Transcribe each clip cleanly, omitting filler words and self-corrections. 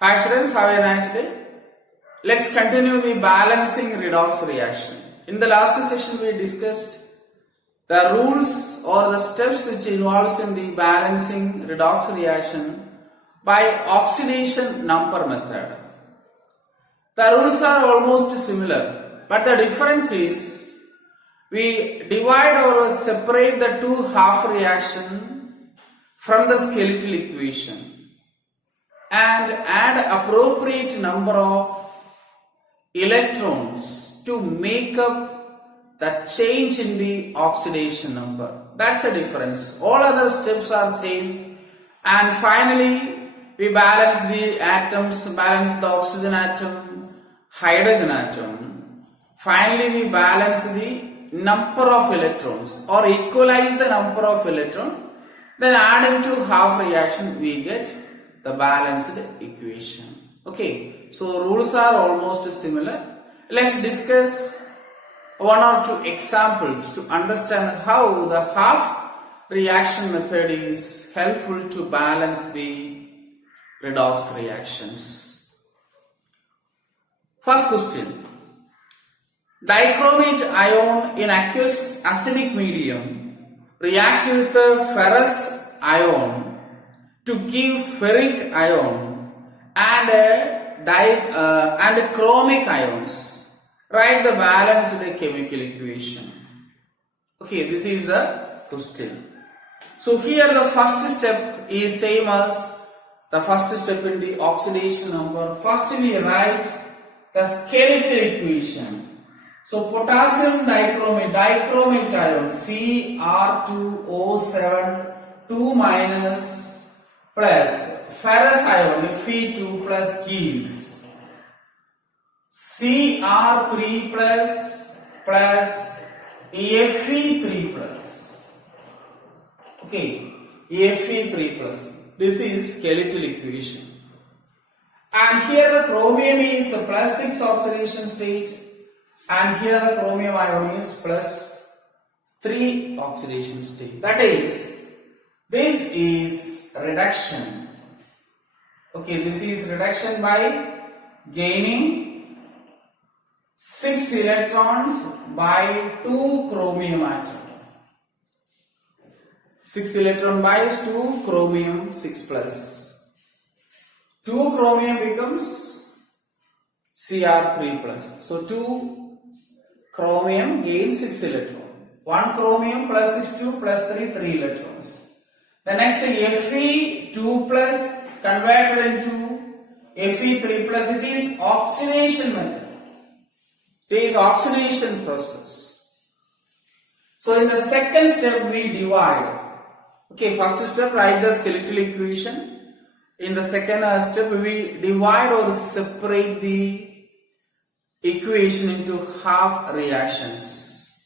Hi students, have a nice day. Let's continue the balancing redox reaction. In the last session we discussed the rules or the steps which involves in the balancing redox reaction by oxidation number method. The rules are almost similar, but the difference is we divide or separate the two half reaction from the skeletal equation and add appropriate number of electrons to make up the change in the oxidation number. That's the difference. All other steps are same. And finally, we balance the atoms, balance the oxygen atom, hydrogen atom. Finally, we balance the number of electrons or equalize the number of electrons. Then adding to half reaction, we get the balanced equation. Okay, so rules are almost similar. Let's discuss one or two examples to understand how the half reaction method is helpful to balance the redox reactions. First question. Dichromate ion in aqueous acidic medium react with the ferrous ion to give ferric ion and chromic ions. Write the balanced chemical equation. Okay, this is the question. So here the first step is same as the first step in the oxidation number. First we write the skeletal equation. So potassium dichromate ion Cr2O7 2 minus plus ferrous ion Fe2 plus gives Cr3 plus Fe3 plus. Okay, Fe3 plus. This is skeletal equation. And here the chromium is a plus 6 oxidation state, and here the chromium ion is plus 3 oxidation state. That is, this is reduction. Okay, this is reduction by gaining 6 electrons by 2 chromium atom. 6 electron by 2 chromium 6 plus. 2 chromium becomes Cr3 plus. So 2 chromium gains 6 electrons. 1 chromium plus 6 2 plus 3 3 electrons. The next Fe2 plus converted into Fe3 plus. It is oxidation method. It is oxidation process. So in the second step we divide. Okay, first step write the skeletal equation. In the second step we divide or separate the equation into half reactions.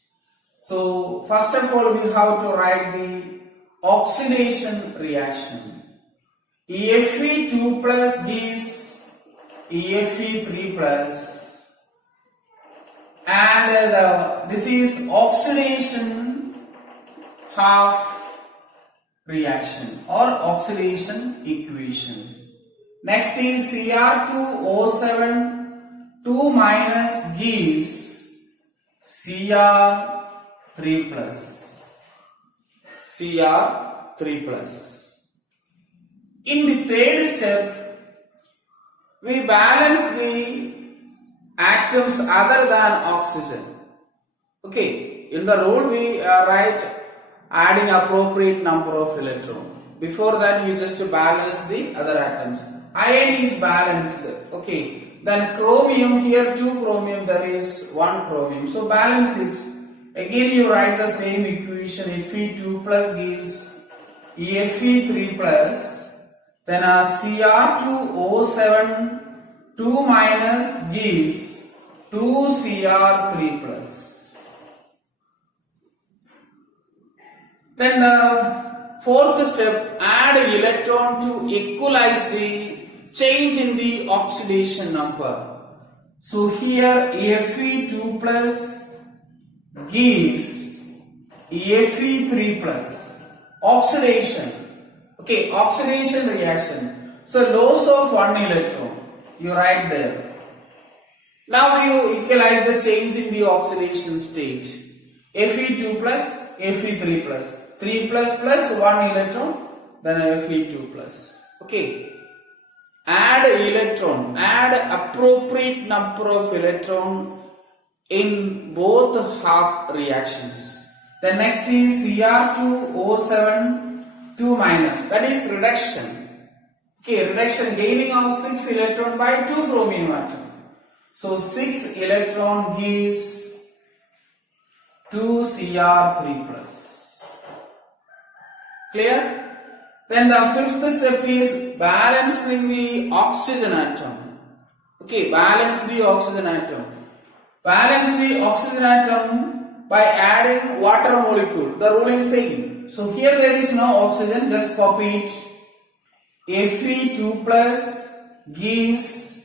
So first of all we have to write the oxidation reaction. Fe2 plus gives Fe3 plus, and this is oxidation half reaction or oxidation equation. Next is Cr2O7 2 minus gives Cr3 plus. Cr3 plus. In the third step, we balance the atoms other than oxygen. Okay, in the rule we write adding appropriate number of electrons. Before that you just balance the other atoms. Iron is balanced. Okay, then chromium, here 2 chromium, there is 1 chromium. So balance it. Again you write the same equation. Fe2 plus gives Fe3 plus. Then Cr2O7 2 minus gives 2 Cr3 plus. Then the fourth step, add electron to equalize the change in the oxidation number. So here Fe2 plus gives Fe3 plus. Oxidation. Okay, oxidation reaction. So loss of 1 electron, you write there. Now you equalize the change in the oxidation state. Fe2 plus, Fe3 plus. 3 plus plus 1 electron, then Fe2 plus. Okay. Add electron, add appropriate number of electron in both half reactions. The next is Cr2O7 2 minus, that is reduction. Okay, reduction, gaining of 6 electron by 2 chromium atom. So 6 electron gives 2 Cr3 plus. Clear? Then the fifth step is balancing the oxygen atom. Okay, balance the oxygen atom. Balance the oxygen atom by adding water molecule. The rule is same. So here there is no oxygen, just copy it. Fe2 plus gives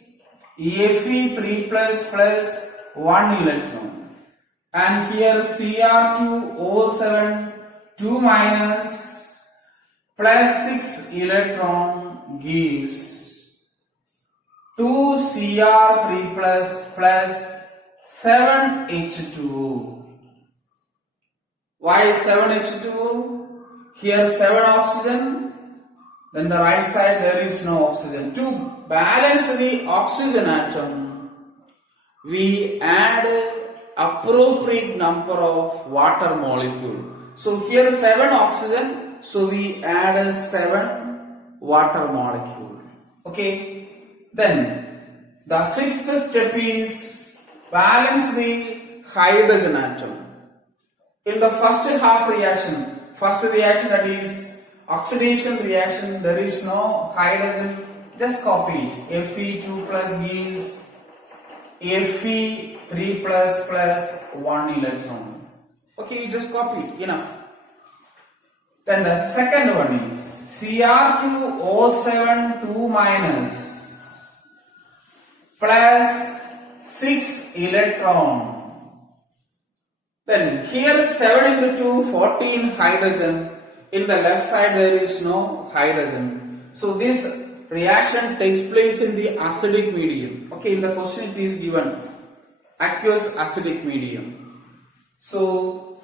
Fe3 plus plus 1 electron. And here Cr2O7 2 minus plus 6 electron gives 2 Cr3 plus plus 7 H2O. Why 7 H2O? Here 7 oxygen, then the right side there is no oxygen. To balance the oxygen atom, we add appropriate number of water molecule. So here 7 oxygen, so we add 7 water molecule. Okay. Then the sixth step is balance the hydrogen atom. In the first half reaction, that is oxidation reaction, there is no hydrogen, just copy it. Fe2 plus gives Fe3 plus plus 1 electron. Okay, you just copy it, enough. Then the second one is Cr2O7 2 minus plus 6 electron. Then here 7 into 2, 14 hydrogen. In the left side there is no hydrogen. So this reaction takes place in the acidic medium. Okay, in the question it is given aqueous acidic medium. So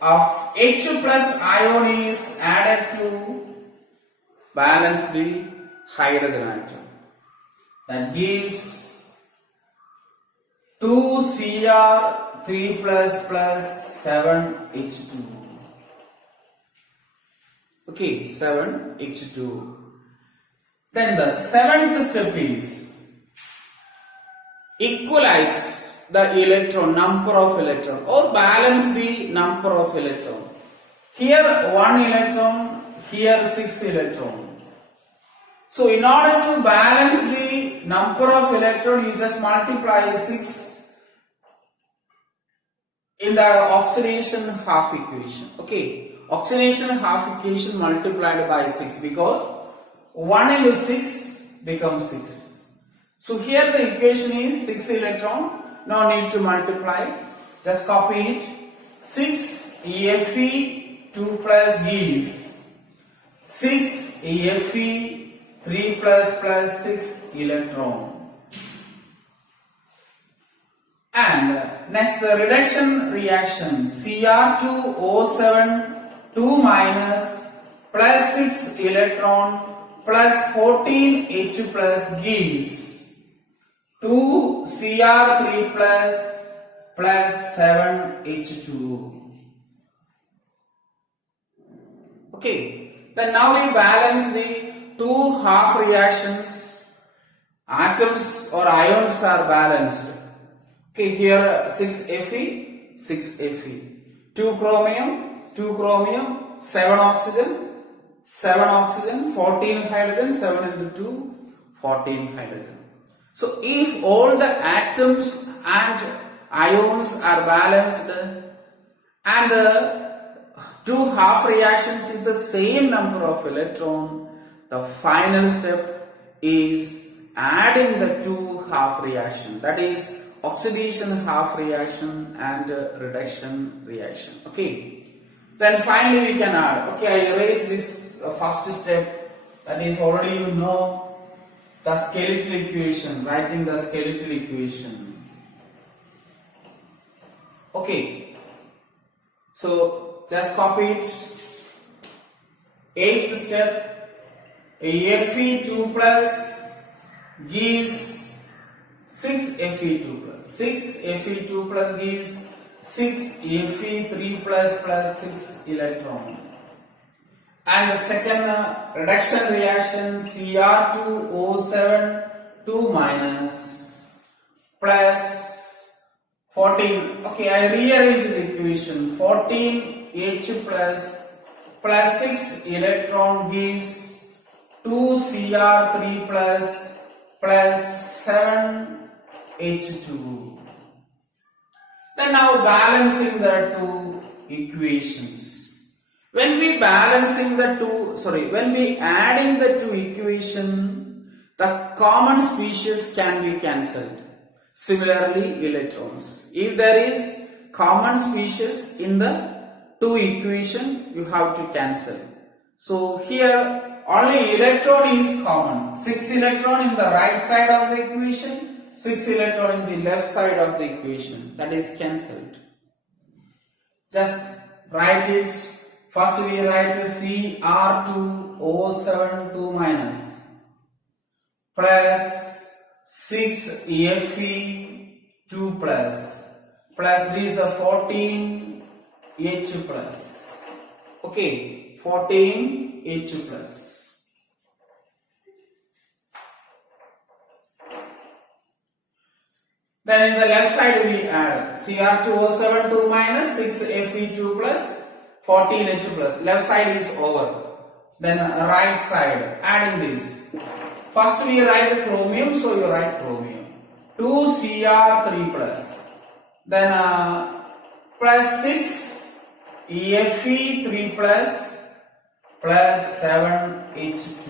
H plus ion is added to balance the hydrogen atom. That gives 2 Cr3 plus plus 7 H2. Okay, 7 H2. Then the seventh step is equalize the electron, number of electron, or balance the number of electron. Here 1 electron, here 6 electron. So in order to balance the number of electron, you just multiply 6 in the oxidation half equation. Okay. Oxidation half equation multiplied by 6, because 1 into 6 becomes 6. So here the equation is 6 electron. No need to multiply. Just copy it. 6 Fe2 plus gives 6 Fe3 plus plus 6 electron. And next the reduction reaction. Cr2O7 2 minus plus 6 electron plus 14 H plus gives 2 Cr3 plus plus 7 H2O. Okay, then now we balance the two half reactions. Atoms or ions are balanced. Okay, here 6 Fe, 6 Fe. 2 chromium, 2 chromium, 7 oxygen, 7 oxygen, 14 hydrogen, 7 into 2, 14 hydrogen. So if all the atoms and ions are balanced and two half reactions with the same number of electron, the final step is adding the two half reaction, that is oxidation half reaction and reduction reaction. Okay. Then finally we can add. Okay, I erase this first step. That is already you know the skeletal equation, writing the skeletal equation. Okay, so just copy it. 8th step, Fe2 plus gives 6 Fe2 plus. 6 Fe2 plus gives 6 Fe3 plus 6 electron. And the second reduction reaction, Cr2O7 2 minus plus 14. Okay, I rearrange the equation. 14H plus 6 electron gives 2 Cr3 plus 7 H2. Then now balancing the two equations. When we adding the two equations, the common species can be cancelled. Similarly, electrons. If there is common species in the two equations, you have to cancel. So here only electron is common. 6 electron in the right side of the equation, 6 electron in the left side of the equation. That is cancelled. Just write it. First we write Cr2O7 2 minus plus 6 Fe2 plus these are 14 H plus. Okay, 14 H plus. Then in the left side we add Cr2O7 2 minus 6 Fe2 plus 14 H plus. Left side is over. Then right side adding this. First we write the chromium, so you write chromium. 2 Cr3 plus. Then plus 6 Fe3 plus 7 H2.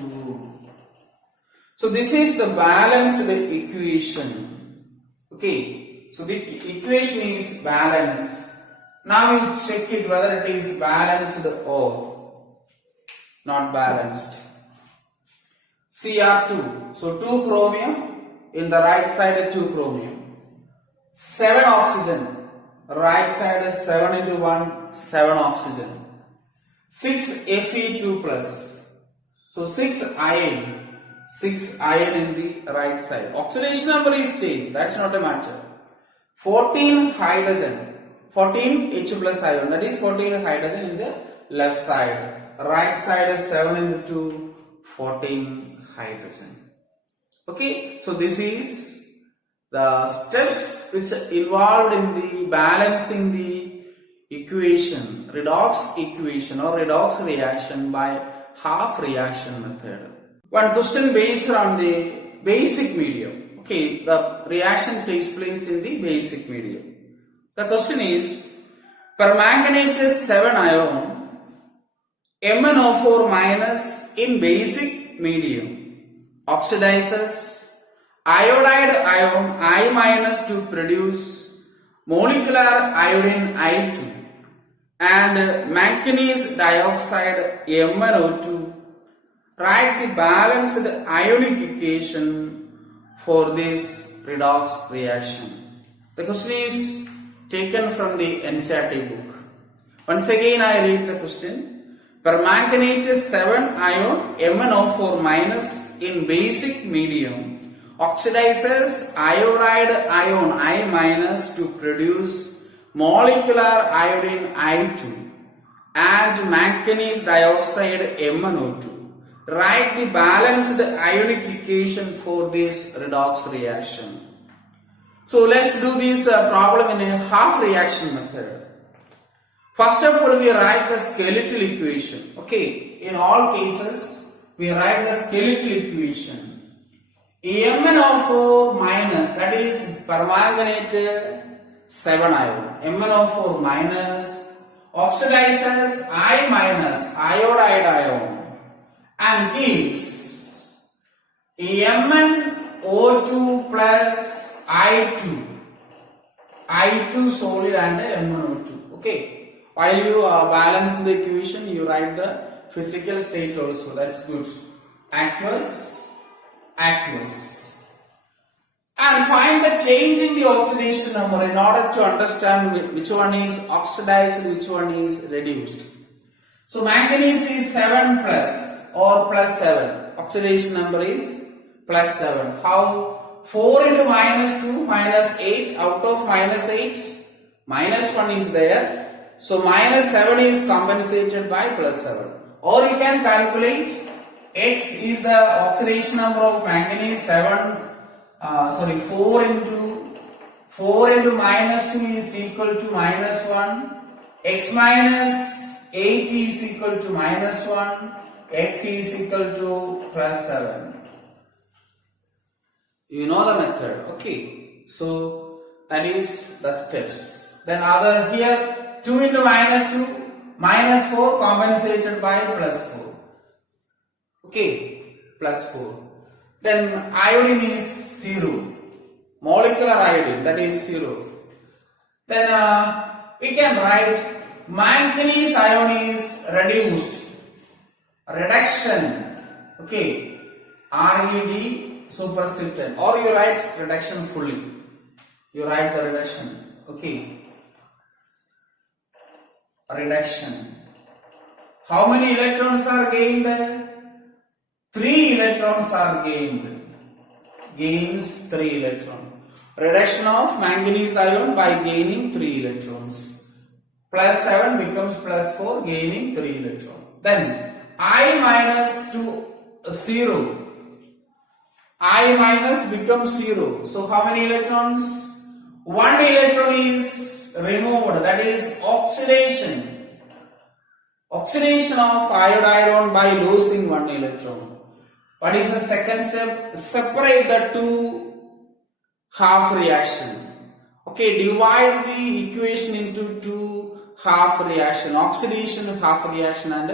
So this is the balanced equation. Okay, so the equation is balanced. Now we check it whether it is balanced or not balanced. Cr2, so 2 chromium, in the right side 2 chromium. 7 oxygen, right side 7 into 1, 7 oxygen. 6 Fe2 plus, so 6 iron in the right side. Oxidation number is changed, that's not a matter. 14 hydrogen. 14 H plus ion, that is 14 hydrogen in the left side. Right side is 7 into 14 hydrogen. Okay, so this is the steps which are involved in the balancing the equation, redox equation or redox reaction by half reaction method. One question based on the basic medium. Okay, the reaction takes place in the basic medium. The question is, permanganate 7 ion MnO4 minus in basic medium oxidizes iodide ion I minus to produce molecular iodine I2 and manganese dioxide MnO2. Write the balanced ionic equation for this redox reaction. The question is taken from the NCERT book. Once again I read the question. Permanganate 7 ion MnO4 minus in basic medium oxidizes iodide ion I minus to produce molecular iodine I2 and manganese dioxide MnO2. Write the balanced ionic equation for this redox reaction. So let's do this problem in a half reaction method. First of all, we write the skeletal equation. Okay, in all cases, we write the skeletal equation. MnO4 minus, that is permanganate 7 ion. MnO4 minus oxidizes I minus iodide ion and gives MnO2 plus I2 solid and MnO2. Okay. While you balance the equation, you write the physical state also. That's good. aqueous, aqueous. And find the change in the oxidation number in order to understand which one is oxidized, which one is reduced. So manganese is 7 plus or plus 7. Oxidation number is plus 7. How? 4 into minus 2 minus 8. Out of minus 8, minus 1 is there. So minus 7 is compensated by plus 7. Or you can calculate X is the oxidation number of manganese 4 into minus 2 is equal to minus 1. X minus 8 is equal to minus 1. X is equal to plus 7. You know the method, okay? So that is the steps. Then other here 2 into minus 2 minus 4 compensated by plus 4. Okay, plus 4. Then iodine is 0. Molecular iodine, that is 0. Then we can write manganese ion is reduced. Reduction. Okay. RED superscript. Or you write reduction fully. You write the reduction. Okay. Reduction. How many electrons are gained? 3 electrons are gained. Gains 3 electrons. Reduction of manganese ion by gaining 3 electrons. Plus 7 becomes plus 4, gaining 3 electrons. Then I minus to 0. I minus becomes 0. So how many electrons? 1 electron is removed. That is oxidation. Oxidation of iodine by losing 1 electron. What is the second step? Separate the two half reaction. Okay, divide the equation into two half reaction. Oxidation half reaction and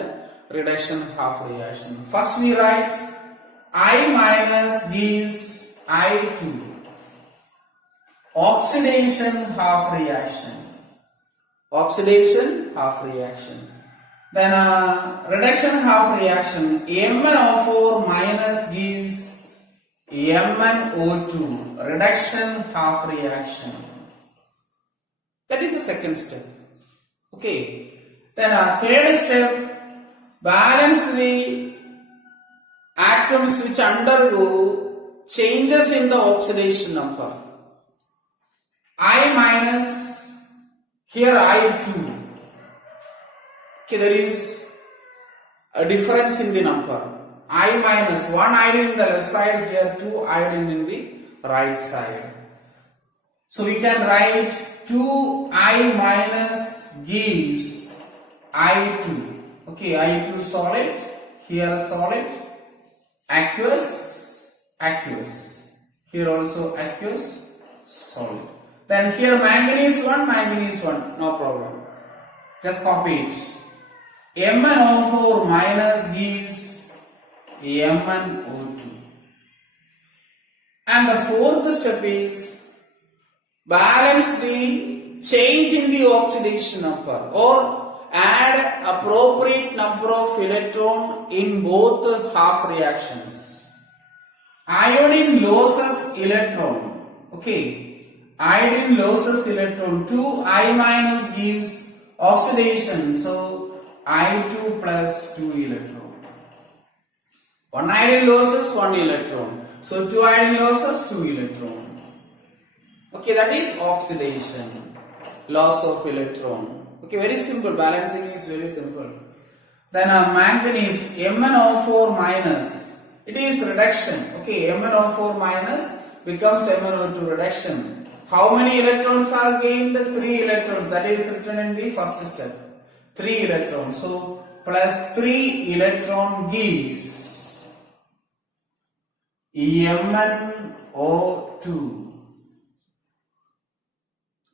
reduction half reaction. First we write I minus gives I2. Oxidation half reaction. Oxidation half reaction. Then reduction half reaction. MnO4 minus gives MnO2. Reduction half reaction. That is the second step. Okay. Then third step, balance the atoms which undergo changes in the oxidation number. I minus, here I2. Okay, there is a difference in the number. I minus, 1 iodine in the left side, here 2 iodine in the right side. So we can write 2I minus gives I2. Okay, I2 solid, here solid, aqueous, aqueous. Here also aqueous, solid. Then here manganese 1, no problem. Just copy it. MnO4 minus gives MnO2. And the fourth step is balance the change in the oxidation number or add appropriate number of electron in both half reactions. Iodine loses electron. Okay. Iodine loses electron. 2 I minus gives oxidation. So I2 plus 2 electron. 1 iodine loses 1 electron. So 2 iodine loses 2 electron. Okay, that is oxidation. Loss of electron. Okay, very simple. Balancing is very simple. Then manganese MnO4 minus. It is reduction. Okay, MnO4 minus becomes MnO2 reduction. How many electrons are gained? 3 electrons. That is written in the first step. 3 electrons. So plus 3 electron gives MnO2.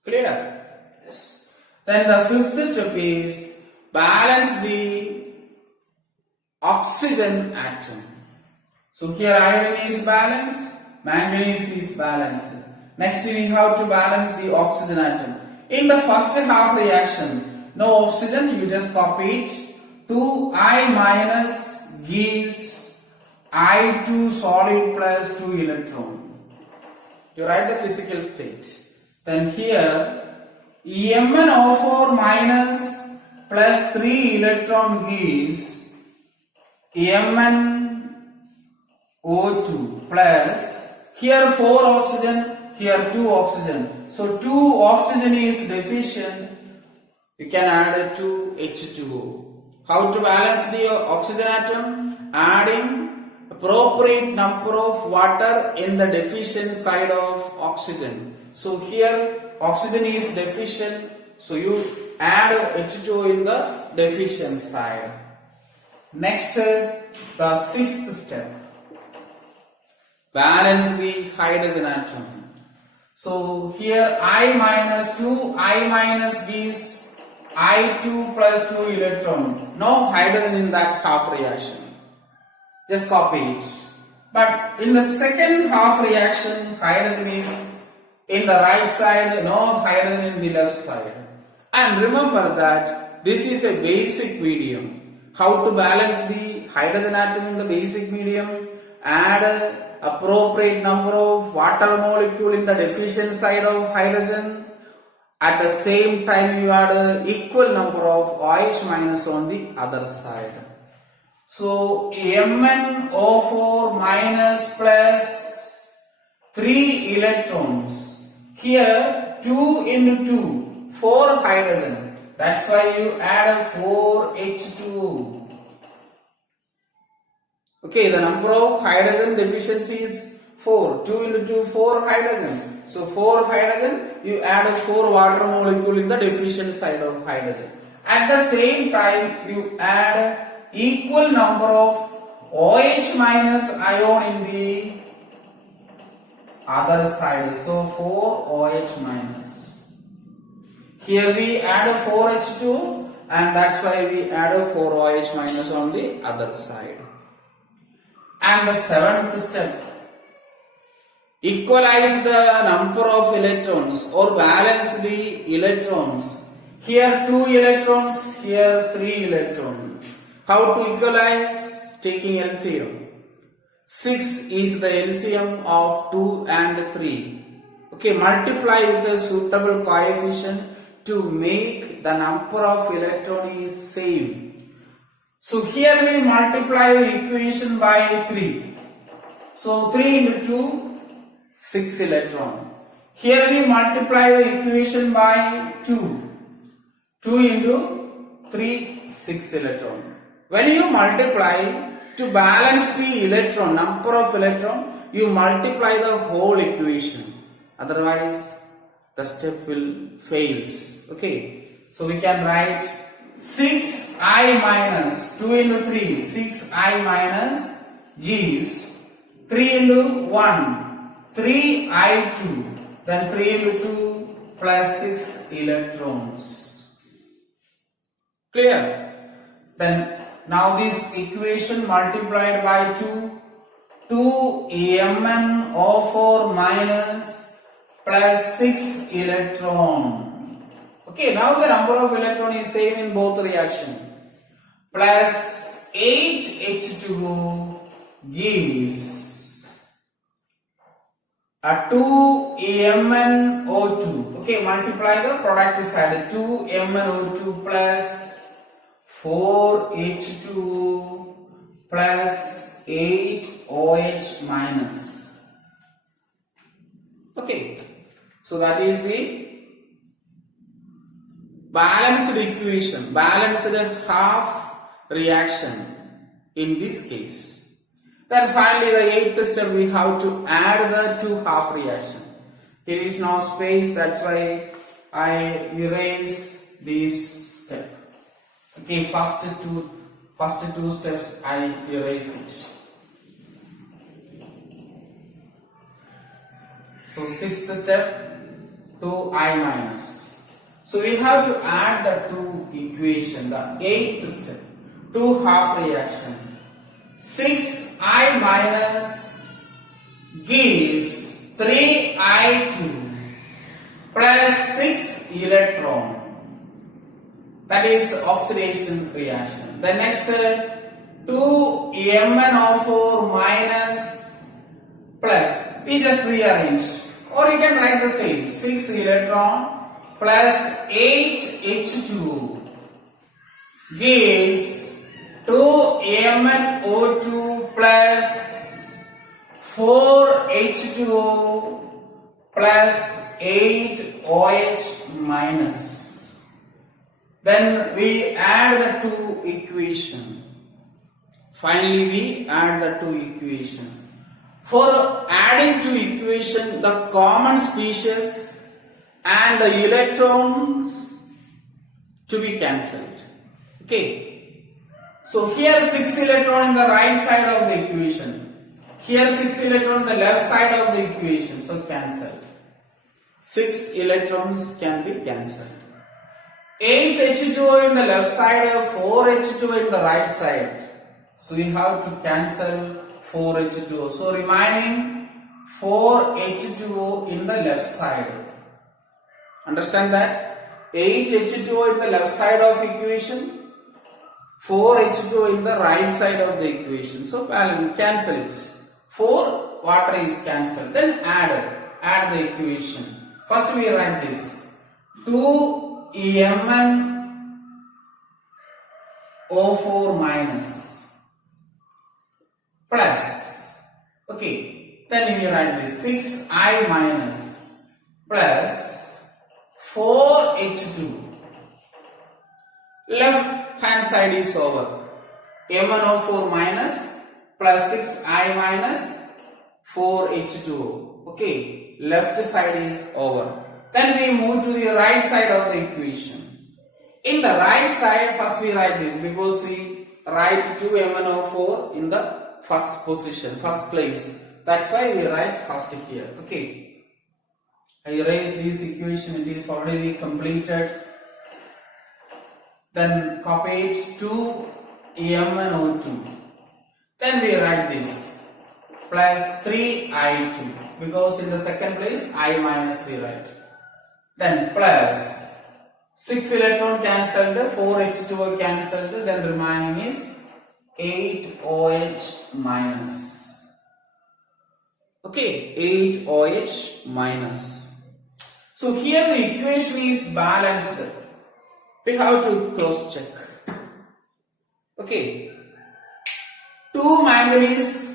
Clear? Yes. Then the fifth step is balance the oxygen atom. So here iodine is balanced, manganese is balanced. Next we have to balance the oxygen atom. In the first half reaction, no oxygen, you just copy it. 2I minus gives I2 solid plus 2 electron. You write the physical state. Then here Mn O4 minus plus 3 electron gives MnO2 plus, here 4 oxygen, here 2 oxygen. So 2 oxygen is deficient. You can add it to H2O. How to balance the oxygen atom? Adding appropriate number of water in the deficient side of oxygen. So here oxygen is deficient, so you add H2O in the deficient side. Next, the sixth step. Balance the hydrogen atom. So here I minus 2, I minus gives I2 plus 2 electron. No hydrogen in that half reaction. Just copy it. But in the second half reaction, hydrogen is in the right side, no hydrogen in the left side. And remember that this is a basic medium. How to balance the hydrogen atom in the basic medium? Add appropriate number of water molecule in the deficient side of hydrogen. At the same time, you add equal number of OH minus on the other side. So MnO4 minus plus 3 electrons. Here 2 into 2, 4 hydrogen. That's why you add 4 H2O. Okay, the number of hydrogen deficiency is 4. 2 into 2, 4 hydrogen. So 4 hydrogen, you add 4 water molecule in the deficient side of hydrogen. At the same time, you add equal number of OH minus ion in the other side. So 4 OH minus. Here we add 4 H2 and that's why we add 4 OH minus on the other side. And the seventh step. Equalize the number of electrons or balance the electrons. Here 2 electrons, here 3 electrons. How to equalize? Taking LCM. 6 is the LCM of 2 and 3. Okay, multiply with the suitable coefficient to make the number of electrons is same. So here we multiply the equation by 3. So 3 into 2, 6 electron. Here we multiply the equation by 2. 2 into 3, 6 electron. When you multiply to balance the electron, number of electron, you multiply the whole equation. Otherwise, the step will fails. Okay. So we can write 6I minus 2 into 3, 6I minus gives 3 into 1, 3I2, then 3 into 2 plus 6 electrons. Clear? Then now this equation multiplied by 2, 2MnO4 minus plus 6 electron. Okay, now the number of electron is same in both reaction. Plus 8H2O gives a 2MnO2. Okay, multiply the product side. 2MnO2 plus 4H2O plus 8OH minus. Okay, so that is the balanced equation, balanced half reaction in this case. Then finally the eighth step we have to add the two half reaction. Here is no space, that's why I erase this step. Okay, first two steps I erase it. So sixth step, 2I minus. So we have to add the two equation, the eighth step, two half reaction. 6I minus gives 3I2 plus 6 electron. That is oxidation reaction. The next 2MnO4 minus plus. We just rearrange. Or you can write the same. 6 electron plus 8 H2 gives 2MnO2 plus 4 H2O plus 8 OH minus. Then we add the two equations. Finally, we add the two equations. For adding two equations, the common species and the electrons to be cancelled. Okay. So here 6 electron in the right side of the equation. Here 6 electron on the left side of the equation. So cancelled. 6 electrons can be cancelled. 8 H2O in the left side or 4 H2O in the right side. So we have to cancel 4 H2O. So remaining 4 H2O in the left side. Understand that? 8 H2O in the left side of equation. 4 H2O in the right side of the equation. So cancel it. 4 water is cancelled. Then add the equation. First we write this. 2MnO4 minus plus, okay, then we write this 6I minus plus 4H2. Left hand side is over. MnO4 minus plus 6I minus 4H2O. Okay, left side is over. Then we move to the right side of the equation. In the right side, first we write this because we write 2MnO4 in the first position, first place. That's why we write first here. Okay. I erase this equation, it is already completed. Then copy it to MnO2. Then we write this plus 3I2 because in the second place I minus we write. Then plus 6 electron cancelled, 4 H2O cancelled, then remaining is 8 OH minus. Okay, 8 OH minus. So here the equation is balanced. We have to cross check. Okay, 2 manganese.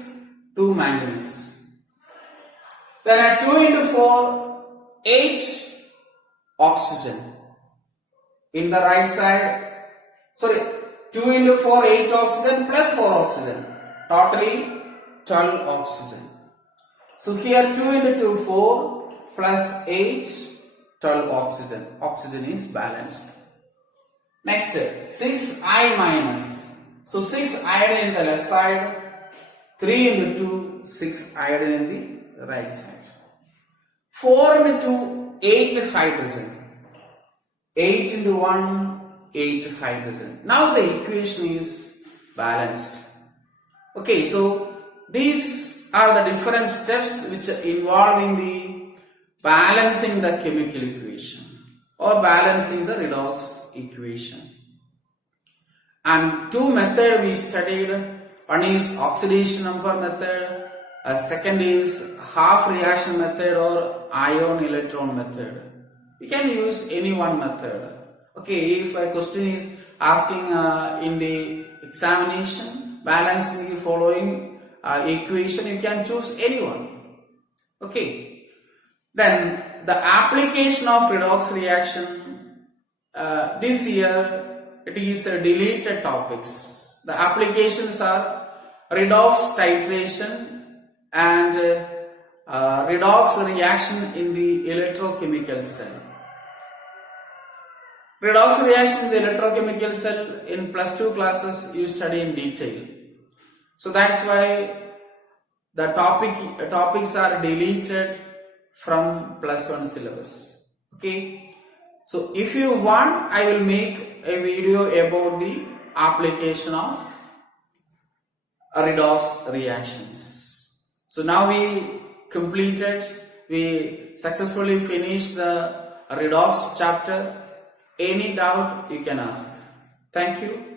There are 2 into 4, 8 oxygen. In the right side, 2 into 4, 8 oxygen plus 4 oxygen. Totally 12 oxygen. So here 2 into 2, 4 plus 8, 12 oxygen. Oxygen is balanced. Next, 6I minus. So 6 iodine in the left side, 3 into 2, 6 iodine in the right side. 4 into 2, 8 hydrogen. 8 into 1, 8 hydrogen. Now the equation is balanced. Okay, so these are the different steps which are involving the balancing the chemical equation or balancing the redox equation. And two methods we studied. One is oxidation number method. Second is half reaction method or ion electron method. We can use any one method. Okay, if a question is asking in the examination balancing the following equation, you can choose any one. Okay. Then the application of redox reaction this year it is deleted topics. The applications are redox titration and redox reaction in the electrochemical cell. Redox reaction in the electrochemical cell in +2 classes you study in detail. So that's why the topics are deleted from +1 syllabus. Okay. So if you want, I will make a video about the application of redox reactions. So now we successfully finished the redox chapter. Any doubt you can ask. Thank you.